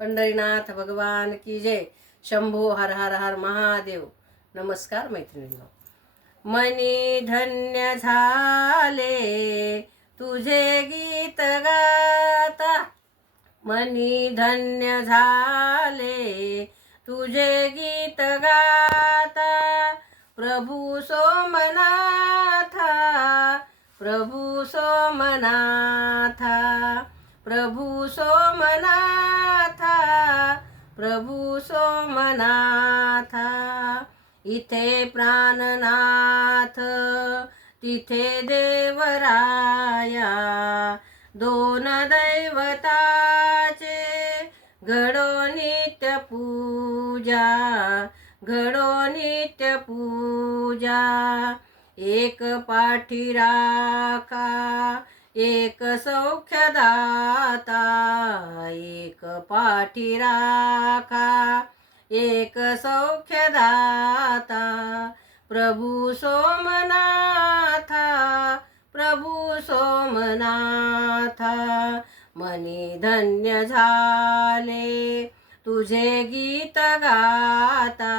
पंढरीनाथ भगवान की जय. शंभो हर हर हर महादेव. नमस्कार मैत्रिणींनो. मनी धन्य झाले तुझे गीत गाता. मनी धन्य झाले तुझे गीत गाता. प्रभू सोमनाथा, प्रभू सोमनाथा, प्रभू सोमनाथा, प्रभू सोमनाथा. इथे प्राणनाथ तिथे देवराया. दोन दैवताचे घडो नित्य पूजा, घडो नित्य पूजा. एक पाठी राखा एक सौख्यदाता. एक पाठी राखा एक सौख्यदाता. प्रभू सोमनाथा, प्रभू सोमनाथा. मनी धन्य झाले तुझे गीत गाता.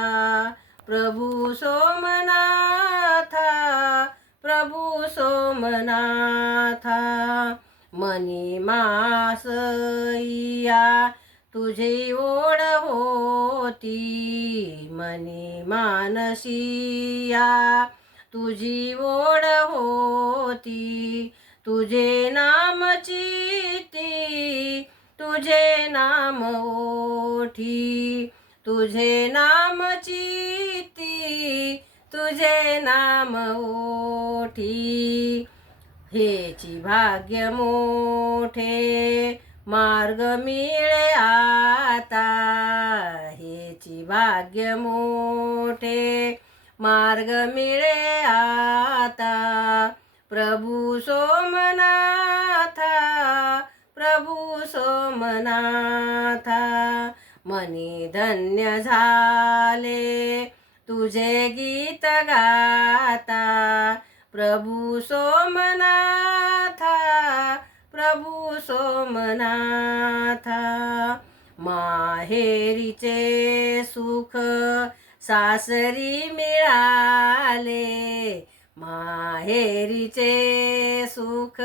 प्रभू सोमनाथा, प्रभू सोमनाथा. मनी मासैया तुझी ओढ होती. मनी मानसिया तुझी ओढ होती. तुझे नाम चिती, तुझे नाम ओठी. तुझे नाम चिती, तुझे नाम ओठी. हेची भाग्य मोठे मार्ग मिळे आता. हेची भाग्य मोठे मार्ग मिळे आता. प्रभू सोमनाथा, प्रभू सोमनाथा. मनी धन्य झाले तुझे गीत गाता. प्रभू सोमनाथा, प्रभू सोमनाथा. माहेरीचे सुख सासरी मिळाले. माहेरीचे सुख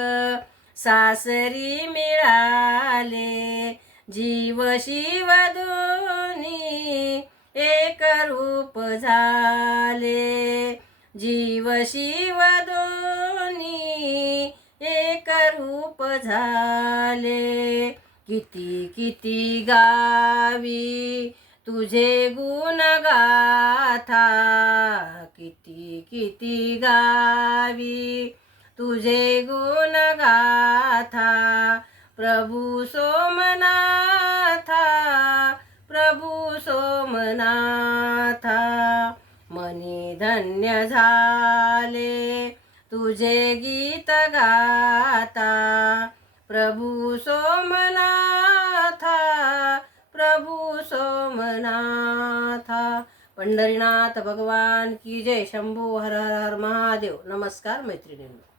सासरी मिळाले. जीव शिव दोन्ही एक रूप झाले. जीव शिव दोन्ही एक रूप झाले. किती किती गावी तुझे गुण गाथा. किती किती गावी तुझे गुण गाथा. प्रभू सोमनाथा, प्रभू सोमनाथा. मनी धन्य झाले तुझे गीत गाता. प्रभू सोमनाथा, प्रभू सोमनाथा. पंढरीनाथ भगवान की जय. शंभो हर हर हर महादेव. नमस्कार मैत्रिणींनो.